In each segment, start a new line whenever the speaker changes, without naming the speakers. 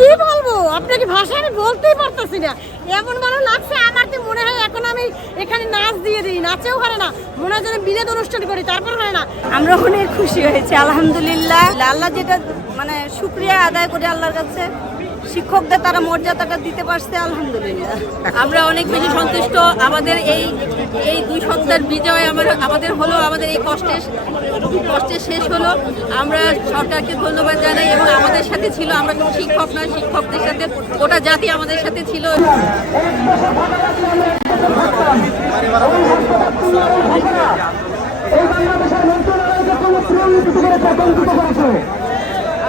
কি বলব? আপনাকে ভাষা আমি বলতেই পারতেছি না। এমন ভালো লাগছে আমার তো মনে হয় এখন আমি এখানে নাচ দিয়ে দিই। নাচেও হয় না। মনে হয় যেন বিলেত অনুষ্ঠান করি, তারপর হয় না।
আমরা অনেক খুশি হয়েছি, আলহামদুলিল্লাহ। আল্লাহ যেটা মানে শুক্রিয়া আদায় করি আল্লাহর কাছে। শিক্ষকদের তারা মর্যাদাটা দিতে পারছে, আলহামদুলিল্লাহ।
আমরা অনেক বেশি সন্তুষ্ট। আমাদের এই এই দুই সপ্তাহের বিজয় আমার, আমাদের হলো, আমাদের এই কষ্টের কষ্টের শেষ হলো। আমরা সরকারকে ধন্যবাদ জানাই এবং আমাদের সাথে ছিল, আমরা কোনো শিক্ষক নয়, শিক্ষকদের সাথে গোটা জাতি আমাদের সাথে ছিল।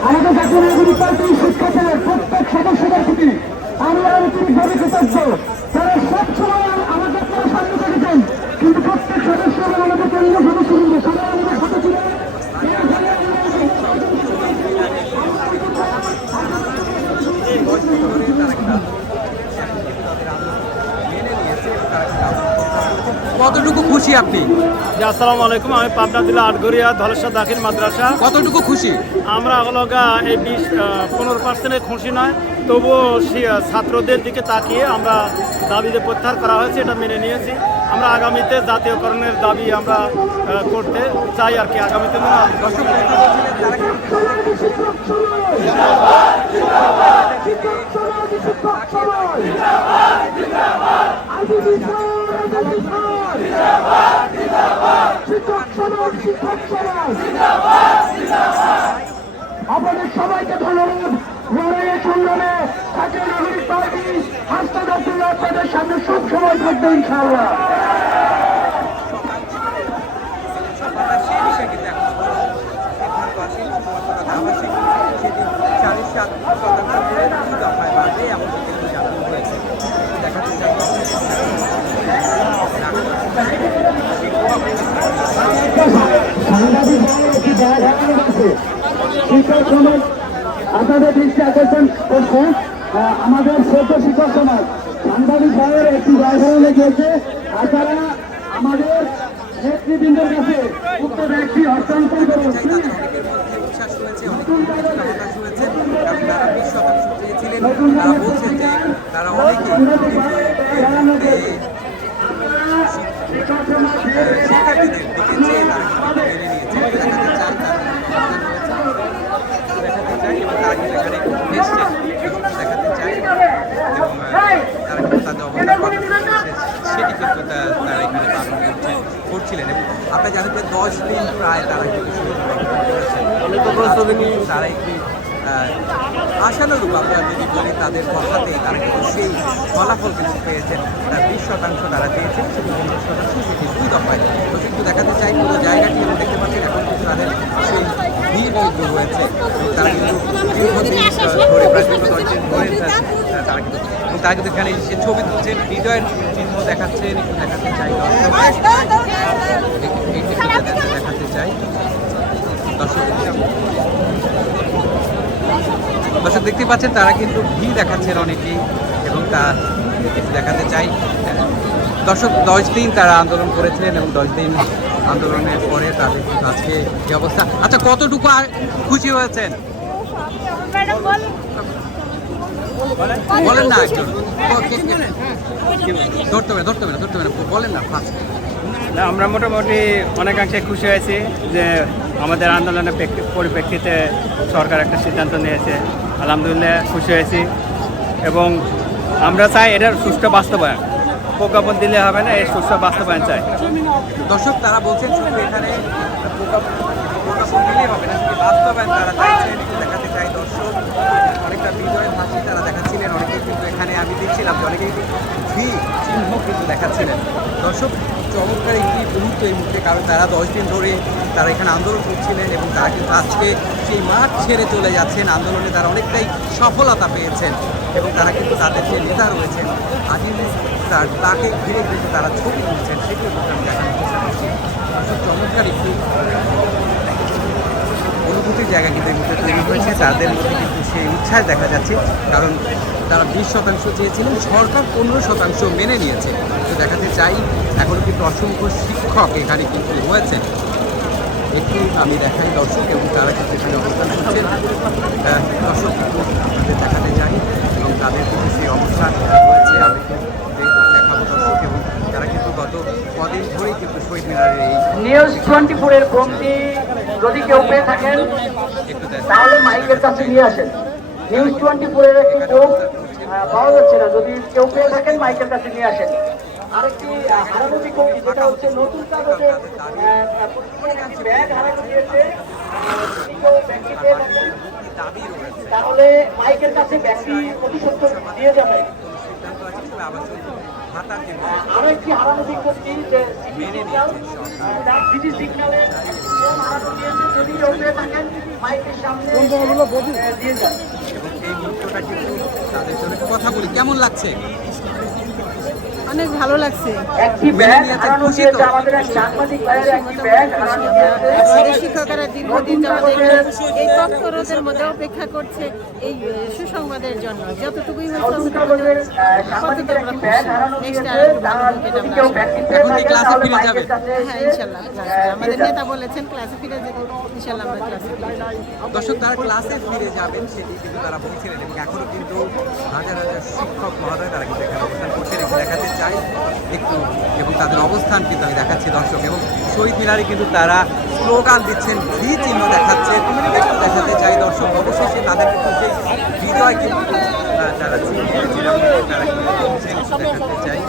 আমাদের জাতীয় নাগরিক পার্টির শিক্ষার্থীদের প্রত্যেক সদস্যদের প্রতি আমি আন্তরিকভাবে কৃতজ্ঞ। তারা সবসময় আমাদের সামনে থেকেছেন কিন্তু প্রত্যেক সদস্য আমাদের কেন্দ্রীয় সদস্যবৃন্দ সবাই আমাদের সাথে ছিলেন
কতটুকু খুশি আপনি?
জি আসসালামু আলাইকুম। আমি পাবনা জেলা আটঘরিয়া ধলেশ্বর দাখিল মাদ্রাসা।
কতটুকু খুশি?
আমরা লগা এই বিশ পনেরো পার্সেন্টের খুশি নয় তবুও সে- ছাত্রদের দিকে তাকিয়ে আমরা দাবি যে প্রত্যাহার করা হয়েছে এটা মেনে নিয়েছি। আমরা আগামীতে জাতীয়করণের দাবি আমরা করতে চাই আর কি আগামীতে না
আপনাদের সবাইকে ধন্যবাদ। লড়াইয়ের সংগ্রামে জাতীয় নাগরিক পার্টি হাসপাতাল আপনাদের সামনে সব সময় থাকবে, ইনশাআল্লাহ। নেতৃবৃন্দের কাছে উক্ত ব্যক্তি হস্তান্তর করুন।
উচ্ছ্বাস হতাশ কারণ তারা বিশ শতাংশ চেয়েছিলেন তারা বলছেন যে তারা অনেকেই শিক্ষার্থীদের দিকে চেয়ে তারা কিন্তু মেনে নিয়েছে। দেখাতে চান তারা দেখাতে চাই এবং তারা কিন্তু এখানে এসছেন এবং দেখাতে চাই এবং আহ, তারা কিন্তু তাদের অবস্থান কর্মসূচি সেটি কিন্তু তা- তারা এখানে পালন করছেন করছিলেন এবং আপনারা জানেন যে দশ দিন প্রায় তারা কিন্তু তারা একটি আশানুরূপ আমরা যদি বলি তাদের কথাতেই তারা কিন্তু সেই ফলাফল কিন্তু পেয়েছেন। তার বিশ শতাংশ তারা পেয়েছেন পঞ্চাশ শতাংশ সেটি দুই দফায়। তো কিন্তু দেখাতে চাই পুরো জায়গাটি এবং দেখতে পাচ্ছেন এখন কিন্তু তাদের সেই ভিড় রয়েছে। তারা কিন্তু দীর্ঘদিন ধরে প্রায় দীর্ঘ দশ দিন ধরে তারা কিন্তু এবং তারা কিন্তু এখানে সে ছবি তুলছেন, বিজয়ের চিহ্ন দেখাচ্ছেন একটু দেখাতে চাই দেখাতে চাই। দর্শক দেখতে পাচ্ছেন, তারা কিন্তু ভিড় দেখাচ্ছেন অনেকেই, এবং তা দেখাতে চাই। দর্শক, দশ দিন তারা আন্দোলন করেছিলেন, এবং দশ দিন আন্দোলনের পরে তাদের আজকে যে অবস্থা। আচ্ছা কতটুকু খুশি হয়েছেন? বলেন না ধরতে হবে ধরতে হবে না ধরতে হবে না। বলেন না ফার্স্ট
না, আমরা মোটামুটি অনেকাংশে খুশি হয়েছি যে আমাদের আন্দোলনের পরিপ্রেক্ষিতে সরকার একটা সিদ্ধান্ত নিয়েছে। আলহামদুলিল্লাহ খুশি হয়েছি। এবং আমরা চাই এটার সুষ্ঠু বাস্তবায়ন। প্রজ্ঞাপন দিলে হবে না এর সুষ্ঠু বাস্তবায়ন চাই।
দর্শক তারা বলছেন শুধু এখানে প্রকাশন দিলেই হবে না বাস্তবায়ন তারা চাইছেন দর্শক, অনেকটা বিজয়ের হাসি তারা দেখাচ্ছিলেন, অনেকেই কিন্তু এখানে আমি দেখছিলাম যে অনেকেই ভি চিহ্ন কিন্তু দেখাচ্ছিলেন। দর্শক, চমৎকার একটি মুহূর্ত এই মুহূর্তে, কারণ তারা দশ দিন ধরে তারা এখানে আন্দোলন করছিলেন এবং তারা কিন্তু আজকে সেই মাঠ ছেড়ে চলে যাচ্ছেন। আন্দোলনে তারা অনেকটাই সফলতা পেয়েছেন এবং তারা কিন্তু তাদের যে নেতা রয়েছেন আজিজ তার তাকে ঘিরে কিন্তু তারা ছবি তুলছেন কিন্তু আমি দেখানোর চেষ্টা করছি। চমৎকার একটি অনুভূতির জায়গা কিন্তু এই মুহূর্তে তৈরি হয়েছে। তাদের মধ্যে কিন্তু সেই উচ্ছ্বাস দেখা যাচ্ছে, কারণ তারা বিশ শতাংশ চেয়েছিলেন, সরকার পনেরো শতাংশ মেনে নিয়েছে। তো দেখাতে চাই এখনও কিন্তু অসংখ্য শিক্ষক এখানে কিন্তু রয়েছেন। একটু আমি দেখাই দর্শক, এবং তারা কিন্তু এখানে অবস্থান করছেন। দর্শক আপনাদের দেখাতে চাই, এবং তাদের কিন্তু সেই অবস্থান রয়েছে। আমি দেখাবো দর্শক, এবং তারা কিন্তু গত কদিন ধরেই কিন্তু শহীদ মিনারের এই
নিউজ টোয়েন্টি ফোরের ফোনটি যদি কেউ পেয়ে থাকেন, তাহলে মাইকের কাছে নিয়ে আসেন। নিউজ টোয়েন্টি ফোরের একটি ফোন পাওয়া যাচ্ছে না। যদি কেউ পেয়ে থাকেন, মাইকের কাছে নিয়ে আসেন। আরেকটি হারানো আরও একটি হারানো বিজ্ঞপ্তি যে সিটি সিগন্যালে
কথা বলি। কেমন লাগছে?
অনেক ভালো লাগছে।
আমাদের
আমাদের শিক্ষকেরা দীর্ঘদিন যাবত এই মধ্যে অপেক্ষা করছে এই সুসংবাদের জন্য। যতটুকুই
এখন
হ্যাঁ আমাদের
দর্শক তারা ক্লাসে ফিরে যাবেন সেটি কিন্তু তারা বলছিলেন এবং এখনও কিন্তু হাজার হাজার শিক্ষক মহোদয় তারা কিন্তু এখানে অবস্থান করছেন। একটু দেখাতে চাই একটু, এবং তাদের অবস্থান কিন্তু আমি দেখাচ্ছি দর্শক, এবং শহীদ মিনারে কিন্তু তারা স্লোগান দিচ্ছেন, ভি চিহ্ন দেখাচ্ছে একটু দেখাতে চাই দর্শক, অবশেষে তাদের কিন্তু সেই বিজয় কিন্তু তারা দেখাতে চাই।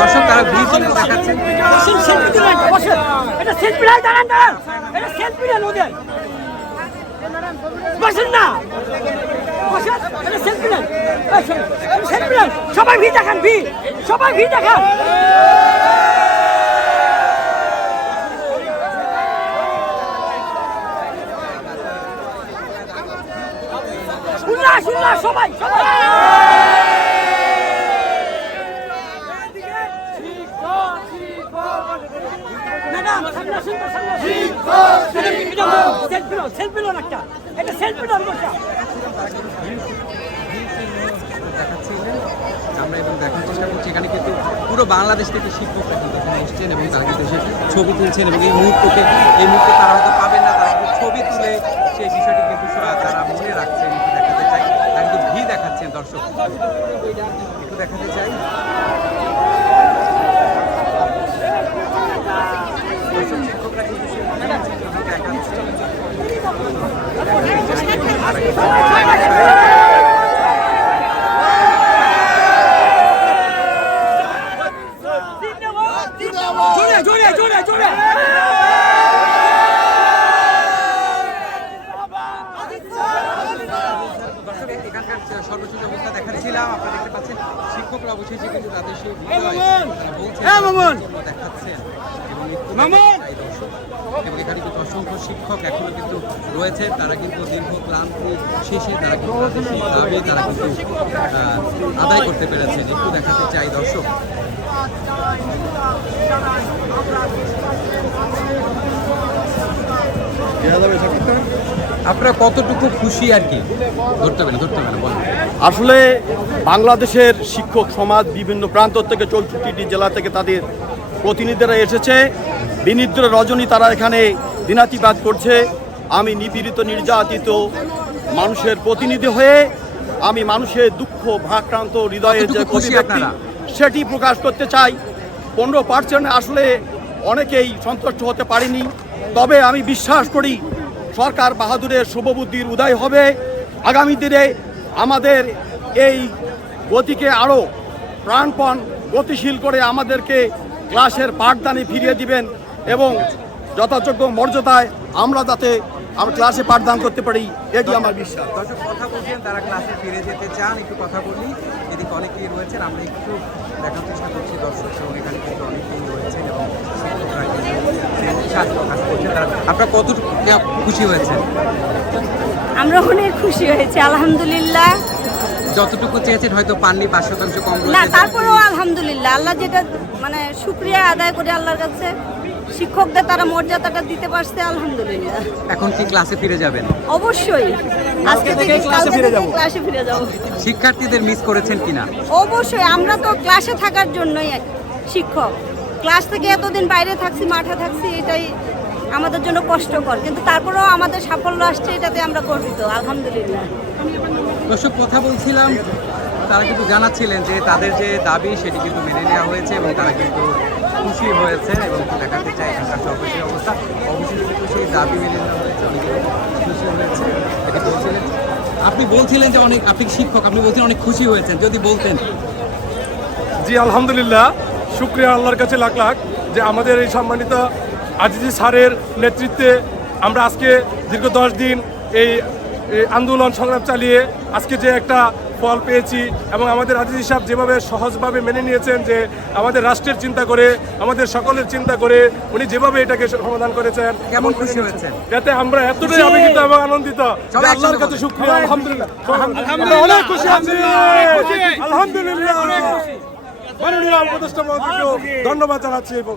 দর্শক, তারা ভি দেখাচ্ছেন।
এটা দাঁড়ান এটা বসেন না। সবাই ভি দেখান ভি সবাই ভি দেখান। উল্লাস উল্লাস সবাই সবাই। ম্যাডাম সামনে আসুন তো, সামনে আসুন। সেলফি নাও সেলফি নাও একটা।
আমরা এবং দেখার চেষ্টা করছি। এখানে কিন্তু পুরো বাংলাদেশ থেকে শিক্ষকরা কিন্তু এসছেন এবং তারা কিন্তু এসে ছবি তুলছেন এবং এই মুহূর্তকে এই মুহূর্তে তারা হয়তো পাবেন না, তারা ছবি তুলে সেই বিষয়টি কিন্তু তারা মনে রাখছেন দেখাতে চাই। তারা কিন্তু ভি দেখাচ্ছেন দর্শক একটু দেখাতে চাই দর্শক শিক্ষকরা কিন্তু সেই ভি দেখাচ্ছেন
জোরে জোরে জোরে জোরে
দর্শক এখানকার সর্বোচ্চ অবস্থা দেখাচ্ছিলাম আপনারা দেখতে পাচ্ছেন শিক্ষকরা অবশেষে কিন্তু তাদের সেই বলছেন দেখাচ্ছেন। এবং দর্শক। এবং এখানে কিন্তু অসংখ্য শিক্ষক এখনও কিন্তু রয়েছে। তারা কিন্তু দীর্ঘ ক্লান্তি শেষে তারা কিন্তু দাবি তারা কিন্তু আদায় করতে পেরেছেন একটু দেখাতে চাই দর্শক। আপনারা কতটুকু খুশি আর কি? ধরতে হবে না, ধরতে হবে না, বলেন।
আসলে বাংলাদেশের শিক্ষক সমাজ বিভিন্ন প্রান্ত থেকে চৌষট্টিটি জেলা থেকে তাদের প্রতিনিধিরা এসেছে। বিনিদ্র রজনী তারা এখানে দিনাতিবাদ করছে। আমি নিপীড়িত নির্যাতিত মানুষের প্রতিনিধি হয়ে আমি মানুষের দুঃখ ভাক্রান্ত হৃদয়ের যে
কতটুকু খুশি
কবি ব্যক্তি সেটি প্রকাশ করতে চাই। পনেরো পার্সেন্ট আসলে অনেকেই সন্তুষ্ট হতে পারেনি। তবে আমি বিশ্বাস করি সরকার বাহাদুরের শুভবুদ্ধির উদয় হবে। আগামী দিনে আমাদের এই গতিকে আরও প্রাণপণ গতিশীল করে আমাদেরকে ক্লাসের পাঠদানে ফিরিয়ে দিবেন। এবং যথাযোগ্য মর্যাদায় আমরা যাতে আমরা ক্লাসে পাঠদান করতে পারি এটি আমার বিশ্বাস।
কথা বলছেন তারা ক্লাসে ফিরে যেতে চান একটু কথা বলি। এদিকে অনেকেই রয়েছেন আমরা একটু দেখার চেষ্টা করছি দর্শক এবং এখানে কিন্তু অনেকেই রয়েছেন এবং আপনারা কতটুকু খুশি হয়েছেন?
আমরা অনেক খুশি হয়েছি আলহামদুলিল্লাহ।
যতটুকু চেয়েছেন হয়তো পাননি পাঁচ শতাংশ কম
না তারপরেও আলহামদুলিল্লাহ আল্লাহ যেটা মানে শুক্রিয়া আদায় করে আল্লাহর কাছে। শিক্ষকদের তারা মর্যাদাটা দিতে পারছে আলহামদুলিল্লাহ।
এখন কি ক্লাসে ফিরে যাবেন?
অবশ্যই। আজকে থেকে ক্লাসে ফিরে যাব। ক্লাসে ফিরে যাব।
শিক্ষার্থীদের মিস করেছেন কিনা?
অবশ্যই আমরা তো ক্লাসে থাকার জন্যই শিক্ষক। ক্লাস থেকে এতদিন বাইরে থাকছি মাঠে থাকছি এটাই আমাদের জন্য কষ্টকর। কিন্তু তারপরেও আমাদের সাফল্য আসছে এটাতে আমরা গর্বিত আলহামদুলিল্লাহ।
দর্শক কথা বলছিলাম তারা কিন্তু জানাচ্ছিলেন যে তাদের যে দাবি সেটি কিন্তু মেনে নেওয়া হয়েছে এবং তারা কিন্তু খুশি হয়েছে এবং দেখাতে চায় এখানকার সর্বশেষ অবস্থা। অবশ্যই কিন্তু সেই দাবি মেনে নেওয়া হয়েছে অনেকে খুশি হয়েছে এটি বলছিলেন আপনি বলছিলেন যে অনেক আপনি শিক্ষক আপনি বলছিলেন অনেক খুশি হয়েছেন যদি বলতেন।
জি আলহামদুলিল্লাহ। শুক্রিয়া আল্লাহর কাছে লাখ লাখ যে আমাদের এই সম্মানিত আজিজি স্যারের নেতৃত্বে আমরা আজকে দীর্ঘ দশ দিন এই এই আন্দোলন সংগ্রাম চালিয়ে আজকে যে একটা ফল পেয়েছি এবং আমাদের আদিজি সাহেব যেভাবে সহজভাবে মেনে নিয়েছেন যে আমাদের রাষ্ট্রের চিন্তা করে আমাদের সকলের চিন্তা করে উনি যেভাবে এটাকে সমাধান করেছেন
কেমন খুশি হয়েছেন?
যাতে আমরা এতটাই কিন্তু এবং আনন্দিত আল্লাহর কাছে। শুক্রিয়া আলহামদুলিল্লাহ। অনেক খুশি আছি। আলহামদুলিল্লাহ। মাননীয় উপদেষ্টা ধন্যবাদ জানাচ্ছি এবং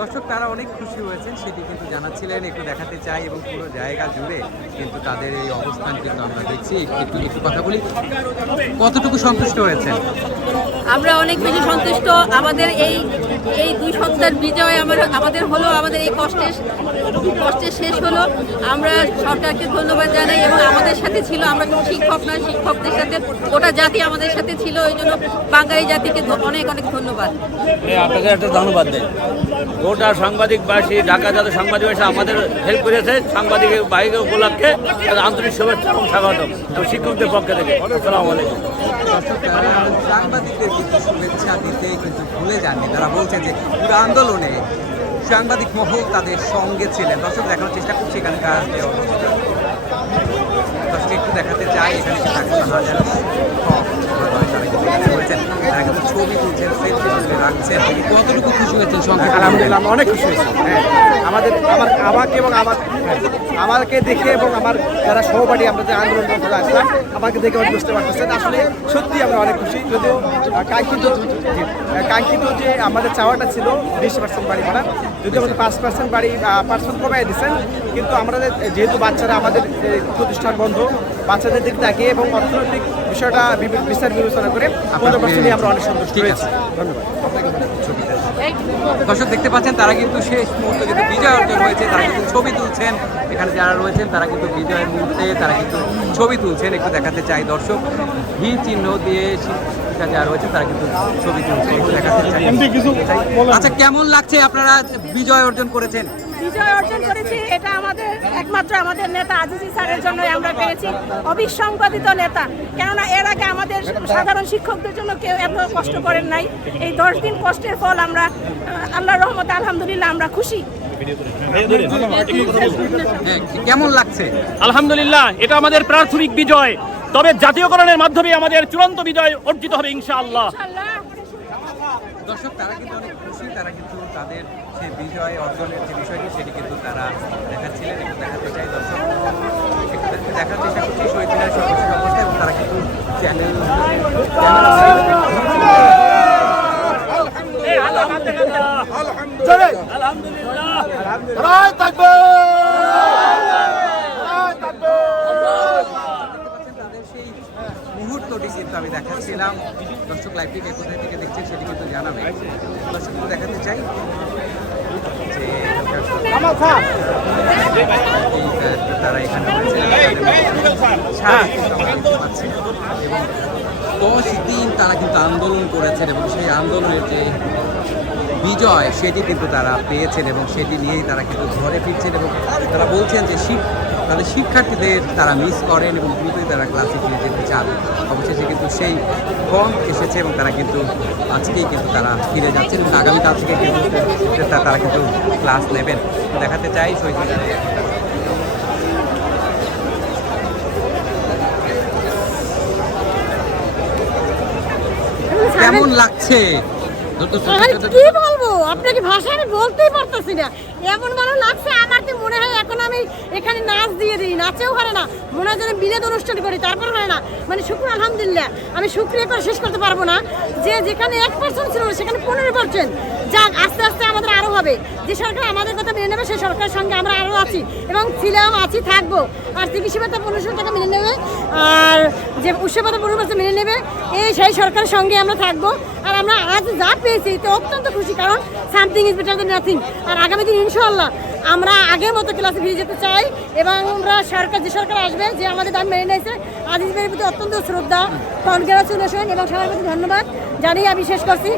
দর্শক তারা অনেক খুশি হয়েছেন সেটি কিন্তু জানাচ্ছিলেন একটু দেখাতে চাই এবং পুরো জায়গা জুড়ে কিন্তু তাদের এই অবস্থান কিন্তু আমরা দেখছি। একটু একটু কথা বলি কতটুকু সন্তুষ্ট হয়েছেন?
আমরা অনেক বেশি সন্তুষ্ট। আমাদের এই এই দুই সপ্তাহের বিজয় আমার আমাদের হলো আমাদের এই কষ্টের কষ্টের শেষ হলো। আমরা সরকারকে ধন্যবাদ জানাই এবং আমাদের সাথে ছিল আমরা কোনো শিক্ষক না শিক্ষকদের সাথে গোটা জাতি আমাদের সাথে ছিল ওই জন্য বাঙালি জাতিকে অনেক অনেক ধন্যবাদ।
আপনাকে একটা ধন্যবাদ দেয় গোটা সাংবাদিকবাসী ঢাকা যাতে সাংবাদিক এসে আমাদের হেল্প করেছে সাংবাদিক বাহিক উপলক্ষে আন্তরিক শুভেচ্ছা এবং স্বাগত এবং শিক্ষকদের পক্ষে থেকে। আসসালামু আলাইকুম।
সাংবাদিকদের কিন্তু শুভেচ্ছা দিতে কিন্তু ভুলে যাননি। তারা বলছেন যে পুরো আন্দোলনে সাংবাদিক মহল তাদের সঙ্গে ছিলেন। দর্শক দেখানোর চেষ্টা করছি এখানকার যে অবস্থা। দর্শক একটু দেখাতে চাই এখানে হাজার ছবি কতটুকু খুশি
আলহামদুলিল্লাহ, অনেক খুশি হ্যাঁ। আমাদের, আমার আমাকে এবং আমার আমাকে দেখে এবং আমার যারা সহপাঠী, আমরা যে আন্দোলন করতে আমাকে দেখে অনেক বুঝতে পারতেছেন। আসলে সত্যি আমরা অনেক খুশি। যদিও কাঙ্ক্ষিত কাঙ্ক্ষিত যে আমাদের চাওয়াটা ছিল বিশ পার্সেন্ট বাড়ি ভাড়া। যদিও আমাদের পাঁচ পার্সেন্ট বাড়ি পার্সেন্ট কমাই দিচ্ছেন কিন্তু আমরা যেহেতু বাচ্চারা আমাদের প্রতিষ্ঠান বন্ধ বাচ্চাদের দিক তাকিয়ে এবং অর্থনৈতিক বিষয়টা বিচার বিবেচনা করে পনেরো পার্সেন্টে আমরা অনেক সন্তুষ্ট হয়েছি ধন্যবাদ ধন্যবাদ।
দর্শক দেখতে পাচ্ছেন তারা কিন্তু শেষ মুহূর্তে কিন্তু বিজয় অর্জন হয়েছে তারা কিন্তু ছবি তুলছেন। এখানে যারা রয়েছেন তারা কিন্তু বিজয়ের মুহূর্তে তারা কিন্তু ছবি তুলছেন। একটু দেখাতে চাই দর্শক ভি চিহ্ন দিয়ে শিক্ষিকা যারা রয়েছে তারা কিন্তু ছবি তুলছেন। একটু দেখাতে চাই। আচ্ছা কেমন লাগছে আপনারা বিজয় অর্জন করেছেন?
বিজয় অর্জন করেছি এটা আমাদের একমাত্র আমাদের নেতা আজিজি স্যারের জন্য আমরা পেয়েছি। অবিসংবাদিত নেতা। কেননা এর আগে আমাদের সাধারণ শিক্ষকদের জন্য কেউ এত কষ্ট করেন নাই। এই দশ দিন কষ্টের ফল আমরা আহ, রহমত আলহামদুলিল্লাহ আমরা খুশি।
কেমন লাগছে?
আলহামদুলিল্লাহ এটা আমাদের প্রাথমিক বিজয়। তবে জাতীয়করণের মাধ্যমে আমাদের চূড়ান্ত বিজয় অর্জিত হবে ইনশাআল্লাহ।
দর্শক তারা কিন্তু অনেক খুশি তারা কিন্তু তাদের সেই বিজয় অর্জনের যে বিষয়টি, সেটি কিন্তু তারা দেখাচ্ছিলেন একটু দেখাতে চাই দর্শক। দেখার চেষ্টা করছি শহীদ মিনার সর্বশেষ অবস্থা এবং তারা কিন্তু চ্যানেল সেই মুহূর্তটি আমি দেখাচ্ছিলাম। দর্শক লাইভটি কে কোথায় থেকে দেখছেন সেটি কিন্তু জানাবে দর্শক, দেখাতে চাই। যে তারা এখানে দশ দিন তারা কিন্তু আন্দোলন করেছেন এবং সেই আন্দোলনের যে বিজয় সেটি কিন্তু তারা পেয়েছেন এবং সেটি নিয়েই তারা কিন্তু ঘরে ফিরছেন এবং তারা বলছেন যে শিক তাদের শিক্ষার্থীদের তারা মিস করেন এবং দ্রুতই তারা ক্লাসে ফিরে যেতে চান। অবশেষে কিন্তু সেই ফর্ম এসেছে এবং তারা কিন্তু আজকেই কিন্তু তারা ফিরে যাচ্ছেন এবং আগামীকাল থেকে কিন্তু তারা কিন্তু ক্লাস নেবেন। দেখাতে চাই শহীদ কেমন লাগছে?
কি বলব? আপনাকে ভাষা আমি বলতেই পারতেছি না। এমন ভালো লাগছে আমার তো মনে হয় এখন আমি এখানে নাচ দিয়ে দিই, নাচেও হয় না। মনে হয় বিলেত অনুষ্ঠান করি, তারপর হয় না। মানে শুক্র, আলহামদুলিল্লাহ। আমি শুক্রিয়া করে শেষ করতে পারব না। যে যেখানে এক পার্সেন্ট ছিল সেখানে পনেরো পার্সেন্ট যাক, আস্তে আস্তে আমাদের আরও হবে। যে সরকার আমাদের কথা মেনে নেবে সেই সরকারের সঙ্গে আমরা আরও আছি এবং ছিলাম আছি, থাকব। আর চিকিৎসা ভাতা পনেরোশো টাকা মেনে নেবে, আর যে উৎসব ভাতা পনেরো পার্সেন্ট মেনে নেবে, এই সেই সরকারের সঙ্গে আমরা থাকব। আর আমরা আজ যা পেয়েছি, তো অত্যন্ত খুশি, কারণ something is better than nothing. আর আগামী দিন ইনশাল্লাহ আমরা আগের মতো ক্লাসে ফিরে যেতে চাই, এবং আমরা সরকার, যে সরকার আসবে, যে আমাদের দাম মেনে নিয়েছে, আজিজ ভাইয়ের প্রতি অত্যন্ত শ্রদ্ধা, কনগ্রাচুলেশন, এবং সবার প্রতি ধন্যবাদ জানিয়ে আমি শেষ করছি।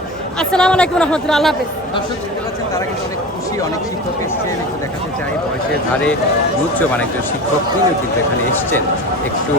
আসসালামু আলাইকুম রহমতুল্লাহ, আল্লাহ হাফেজ।
দর্শক পাচ্ছেন, তারা কিন্তু অনেক খুশি, অনেক শিক্ষক এসছেন, একটু দেখাতে চাই, বয়সের ধারে উচ্চ মানে একজন শিক্ষক কিন্তু এখানে এসছেন। একটু